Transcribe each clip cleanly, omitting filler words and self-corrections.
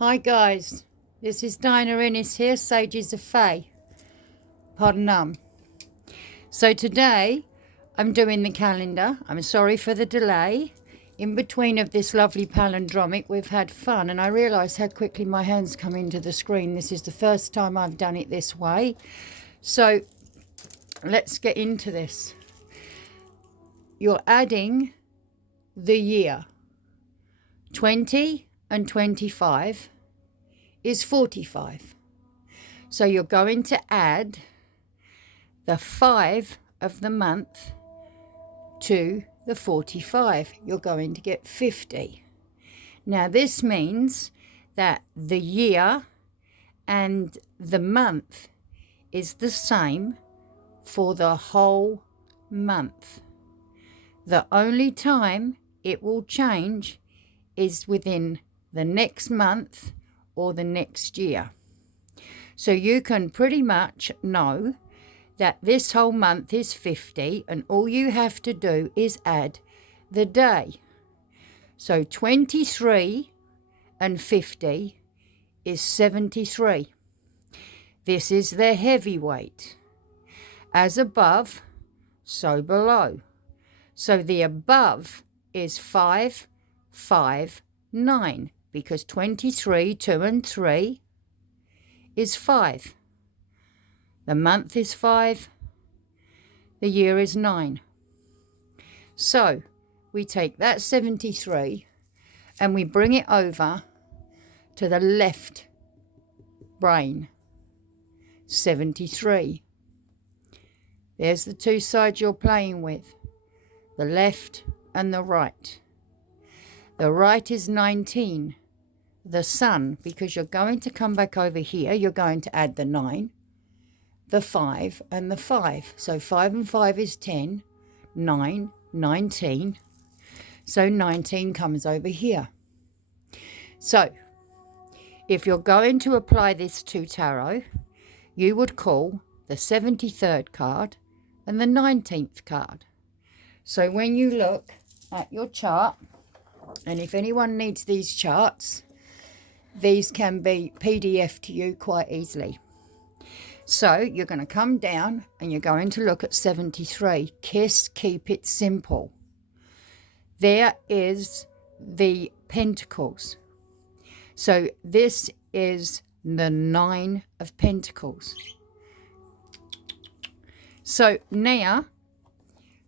Hi guys, this is Diana Ennis here, Sages of Fae. Pardon. So today I'm doing the calendar. I'm sorry for the delay. In between of this lovely palindromic, we've had fun, and I realise how quickly my hands come into the screen. This is the first time I've done it this way. So let's get into this. You're adding the year. 20 and 25 is 45. So you're going to add the 5 of the month to the 45. You're going to get 50. Now this means that the year and the month is the same for the whole month. The only time it will change is within the next month or the next year. So you can pretty much know that this whole month is 50, and all you have to do is add the day. So 23 and 50 is 73. This is the heavyweight. As above, so below. So the above is 5, 5, 9, because 23, 2 and 3 is 5. The month is 5, the year is 9. So we take that 73 and we bring it over to the left brain, 73. There's the two sides you're playing with, the left and the right. The right is 19, the sun, because you're going to come back over here, you're going to add the 9, the 5 and the 5. So 5 and 5 is 10, 9, 19. So 19 comes over here. So if you're going to apply this to tarot, you would call the 73rd card and the 19th card. So when you look at your chart, and if anyone needs these charts, these can be PDF to you quite easily. So you're going to come down and you're going to look at 73. Keep it simple. There is the Pentacles. So this is the 9 of Pentacles. So now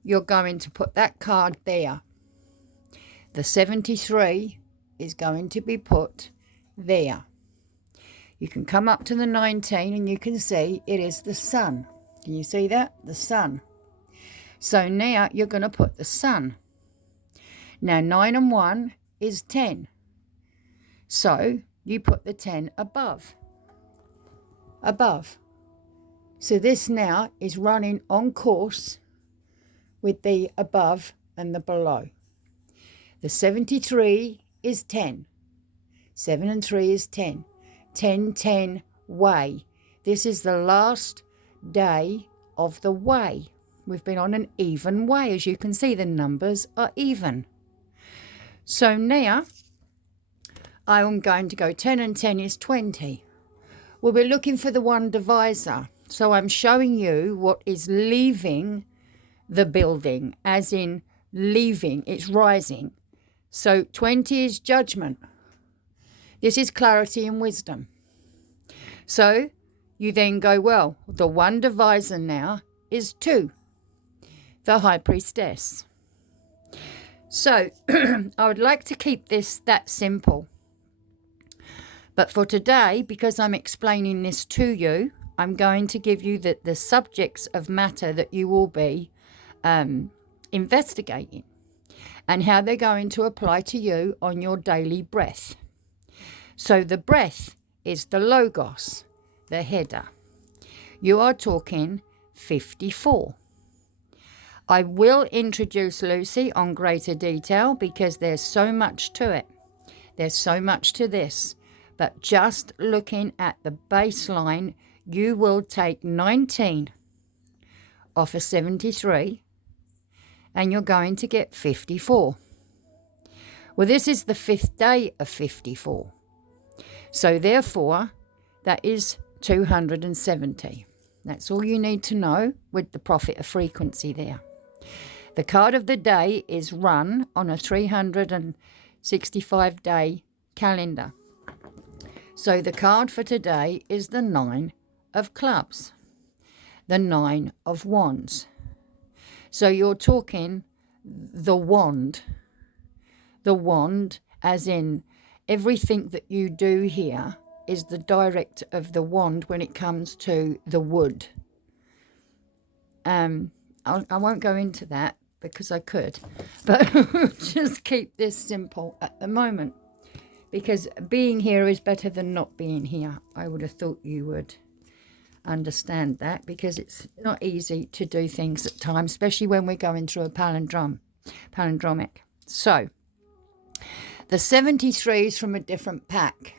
you're going to put that card there. The 73 is going to be put there. You can come up to the 19 and you can see it is the sun. Can you see that? The sun. So now you're going to put the sun. Now 9 and 1 is 10. So you put the 10 above. Above. So this now is running on course with the above and the below. The 73 is 10. 7 and 3 is 10. 10, 10, way. This is the last day of the way. We've been on an even way. As you can see, the numbers are even. So now I am going to go 10 and 10 is 20. Well, we're looking for the one divisor. So I'm showing you what is leaving the building, as in leaving, it's rising. So 20 is judgment. This is clarity and wisdom. So you then go, well, the one divisor now is 2, the High Priestess. So I would like to keep this that simple. But for today, because I'm explaining this to you, I'm going to give you the subjects of matter that you will be investigating and how they're going to apply to you on your daily breath. So the breath is the logos, the header. You are talking 54. I will introduce Lucy on greater detail because there's so much to it. There's so much to this. But just looking at the baseline, you will take 19 off a 73 and you're going to get 54. Well, this is the 5th day of 54. So therefore, that is 270. That's all you need to know with the profit of frequency there. The card of the day is run on a 365-day calendar. So the card for today is the 9 of clubs, the 9 of wands. So you're talking the wand as in everything that you do here is the direct of the wand when it comes to the wood. I won't go into that because I could, but just keep this simple at the moment, because being here is better than not being here. I would have thought you would understand that, because it's not easy to do things at times, especially when we're going through a palindromic. So the 73s from a different pack.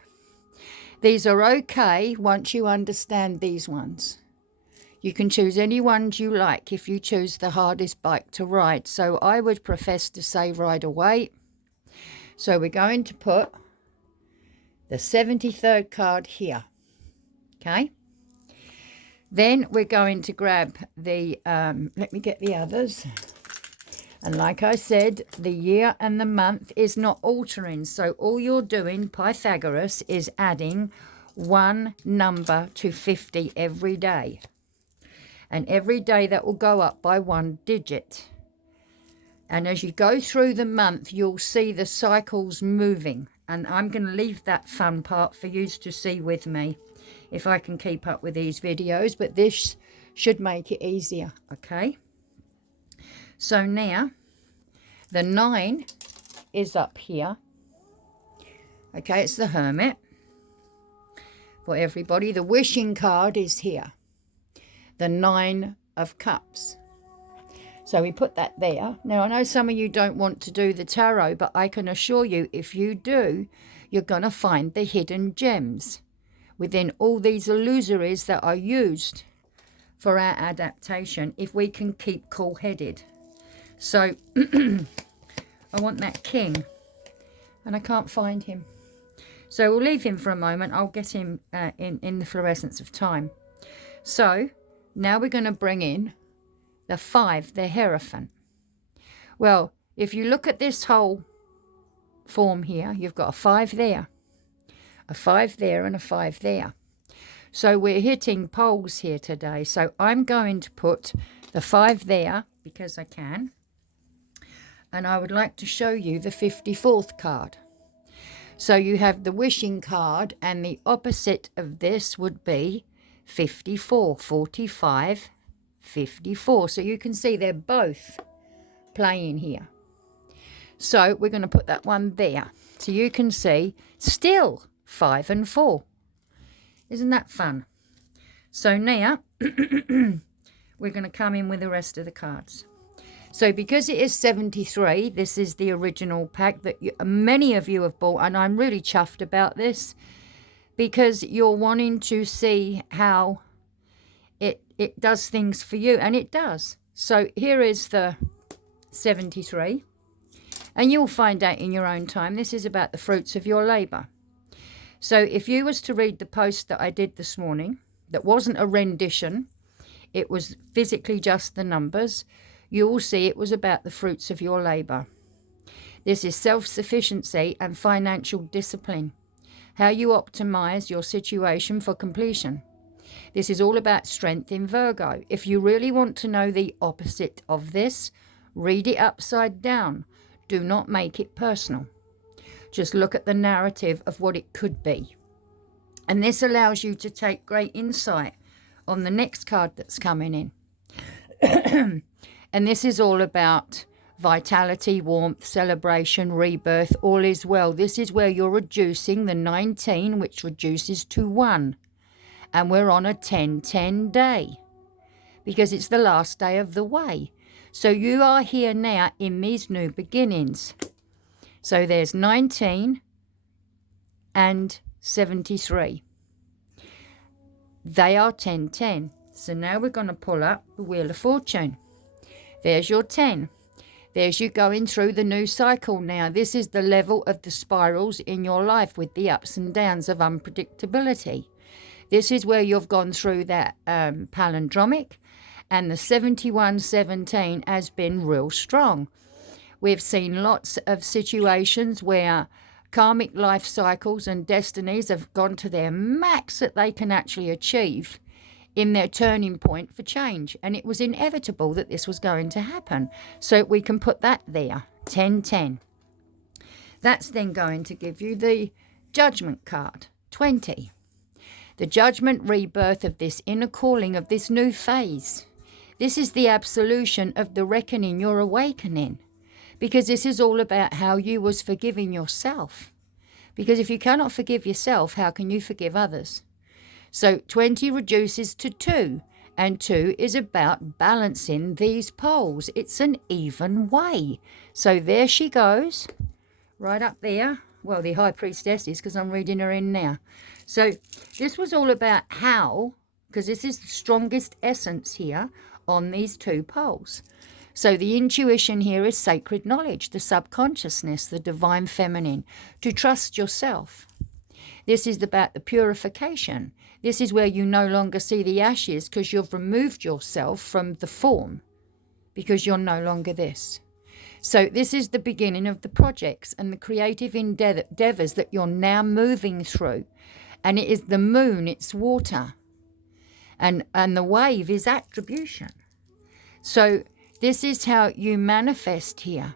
These are okay once you understand these ones. You can choose any ones you like if you choose the hardest bike to ride. So I would profess to say ride away. So we're going to put the 73rd card here. Okay. Then we're going to grab the, let me get the others. And like I said, the year and the month is not altering. So all you're doing, Pythagoras, is adding one number to 50 every day. And every day that will go up by one digit. And as you go through the month, you'll see the cycles moving. And I'm going to leave that fun part for you to see with me, if I can keep up with these videos. But this should make it easier, okay? So now, the 9 is up here. Okay, it's the Hermit. For everybody, the wishing card is here. The 9 of Cups. So we put that there. Now, I know some of you don't want to do the tarot, but I can assure you, if you do, you're going to find the hidden gems within all these illusories that are used for our adaptation, if we can keep cool-headed. So I want that King, and I can't find him. So we'll leave him for a moment. I'll get him in the fluorescence of time. So now we're going to bring in the 5, the Hierophant. Well, if you look at this whole form here, you've got a 5 there, a 5 there, and a 5 there. So we're hitting poles here today. So I'm going to put the 5 there because I can. And I would like to show you the 54th card. So you have the wishing card, and the opposite of this would be 54, 45, 54. So you can see they're both playing here. So we're going to put that one there. So you can see still 5 and 4. Isn't that fun? So now we're going to come in with the rest of the cards. So because it is 73, this is the original pack that many of you have bought, and I'm really chuffed about this, because you're wanting to see how it does things for you, and it does. So here is the 73, and you'll find out in your own time. This is about the fruits of your labour. So if you was to read the post that I did this morning, that wasn't a rendition, it was physically just the numbers, you will see it was about the fruits of your labour. This is self-sufficiency and financial discipline, how you optimise your situation for completion. This is all about strength in Virgo. If you really want to know the opposite of this, read it upside down. Do not make it personal. Just look at the narrative of what it could be. And this allows you to take great insight on the next card that's coming in. And this is all about vitality, warmth, celebration, rebirth, all is well. This is where you're reducing the 19, which reduces to 1. And we're on a 10-10 day, because it's the last day of the way. So you are here now in these new beginnings. So there's 19 and 73. They are 10-10. So now we're going to pull up the Wheel of Fortune. There's your 10. There's you going through the new cycle now. This is the level of the spirals in your life with the ups and downs of unpredictability. This is where you've gone through that palindromic, and the 7117 has been real strong. We've seen lots of situations where karmic life cycles and destinies have gone to their max that they can actually achieve in their turning point for change. And it was inevitable that this was going to happen. So we can put that there, 1010. That's then going to give you the Judgment card, 20. The judgment rebirth of this inner calling of this new phase. This is the absolution of the reckoning, your awakening. Because this is all about how you was forgiving yourself. Because if you cannot forgive yourself, how can you forgive others? So 20 reduces to 2. And 2 is about balancing these poles. It's an even way. So there she goes. Right up there. Well, the High Priestess is, because I'm reading her in now. So this was all about how, because this is the strongest essence here on these 2 poles. So the intuition here is sacred knowledge, the subconsciousness, the divine feminine, to trust yourself. This is about the purification. This is where you no longer see the ashes because you've removed yourself from the form, because you're no longer this. So this is the beginning of the projects and the creative endeavors that you're now moving through. And it is the moon, it's water. And the wave is attribution. So this is how you manifest here.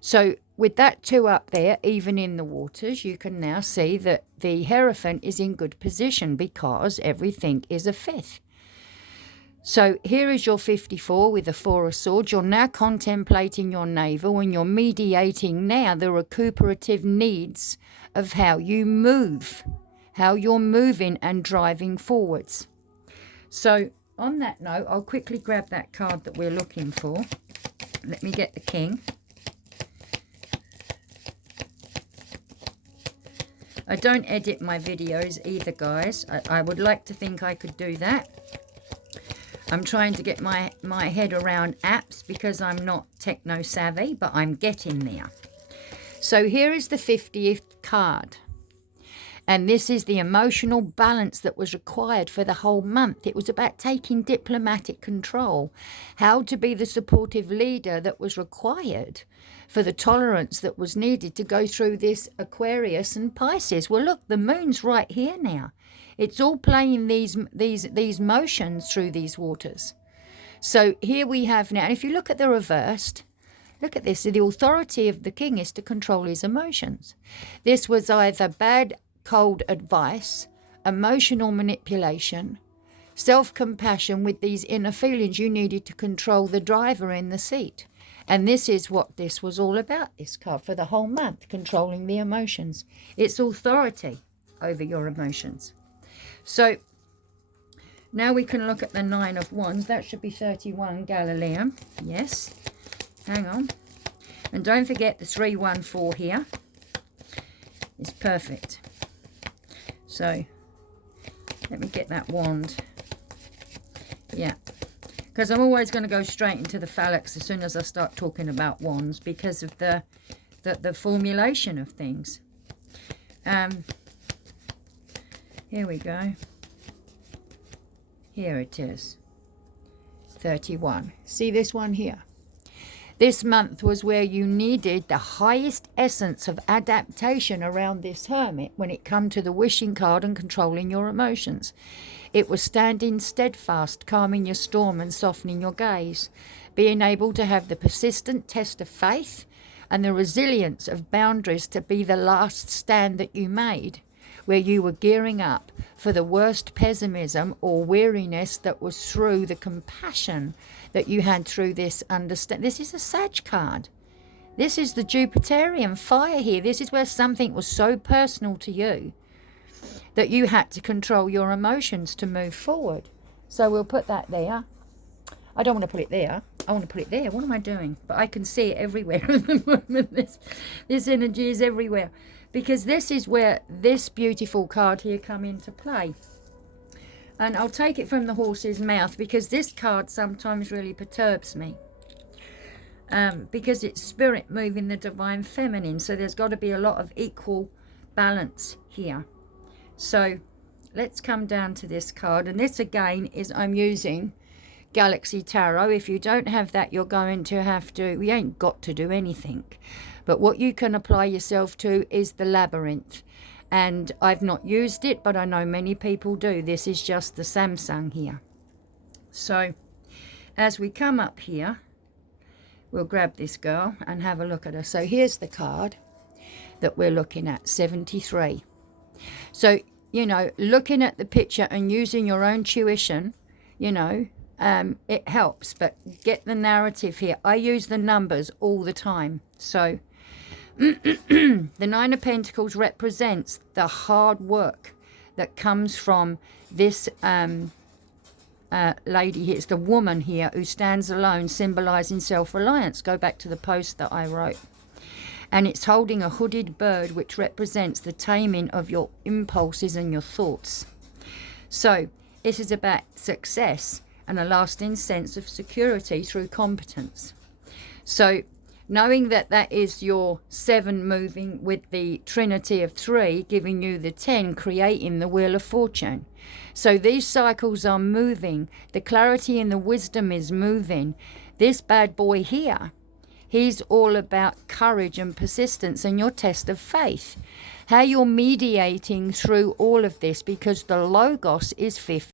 So with that 2 up there, even in the waters, you can now see that the Hierophant is in good position because everything is a 5th. So here is your 54 with the 4 of Swords. You're now contemplating your navel and you're mediating now the recuperative needs of how you move, how you're moving and driving forwards. So on that note, I'll quickly grab that card that we're looking for. Let me get the King. I don't edit my videos either, guys. I would like to think I could do that. I'm trying to get my head around apps because I'm not techno savvy, but I'm getting there. So here is the 50th card. And this is the emotional balance that was required for the whole month. It was about taking diplomatic control, how to be the supportive leader that was required for the tolerance that was needed to go through this Aquarius and Pisces. Well, look, the moon's right here now. It's all playing these motions through these waters. So here we have now, and if you look at the reversed, look at this. The authority of the King is to control his emotions. This was either bad, cold advice, emotional manipulation, self-compassion with these inner feelings. You needed to control the driver in the seat. And this is what this was all about, this card, for the whole month, controlling the emotions. It's authority over your emotions. So now we can look at the 9 of Wands. That should be 31, Galilean. Yes. Hang on. And don't forget the 314 here. It's perfect. So let me get that wand. Yeah. Because I'm always going to go straight into the phalanx as soon as I start talking about wands because of the formulation of things. Here we go. Here it is. 31. See this one here? This month was where you needed the highest essence of adaptation around this Hermit when it come to the wishing card and controlling your emotions. It was standing steadfast, calming your storm and softening your gaze, being able to have the persistent test of faith and the resilience of boundaries to be the last stand that you made, where you were gearing up for the worst pessimism or weariness that was through the compassion that you had through this understand. This is a Sag card. This is the Jupiterian fire here. This is where something was so personal to you that you had to control your emotions to move forward. So we'll put that there. I don't want to put it there. I want to put it there. What am I doing? But I can see it everywhere at the moment. This energy is everywhere. Because this is where this beautiful card here come into play. And I'll take it from the horse's mouth because this card sometimes really perturbs me. because it's spirit moving the divine feminine. So there's got to be a lot of equal balance here. So let's come down to this card. And this again is, I'm using Galaxy Tarot. If you don't have that, you're going to have to, you ain't got to do anything. But what you can apply yourself to is the Labyrinth. And I've not used it, but I know many people do. This is just the Samsung here. So as we come up here, we'll grab this girl and have a look at her. So here's the card that we're looking at, 73. So, you know, looking at the picture and using your own tuition, you know, it helps. But get the narrative here. I use the numbers all the time. So the Nine of Pentacles represents the hard work that comes from this lady here. It's the woman here who stands alone, symbolizing self-reliance. Go back to the post that I wrote. And it's holding a hooded bird, which represents the taming of your impulses and your thoughts. So this is about success and a lasting sense of security through competence. So knowing that that is your 7 moving with the Trinity of 3, giving you the 10, creating the Wheel of Fortune. So these cycles are moving. The clarity and the wisdom is moving. This bad boy here, he's all about courage and persistence and your test of faith. How you're mediating through all of this, because the Logos is 50.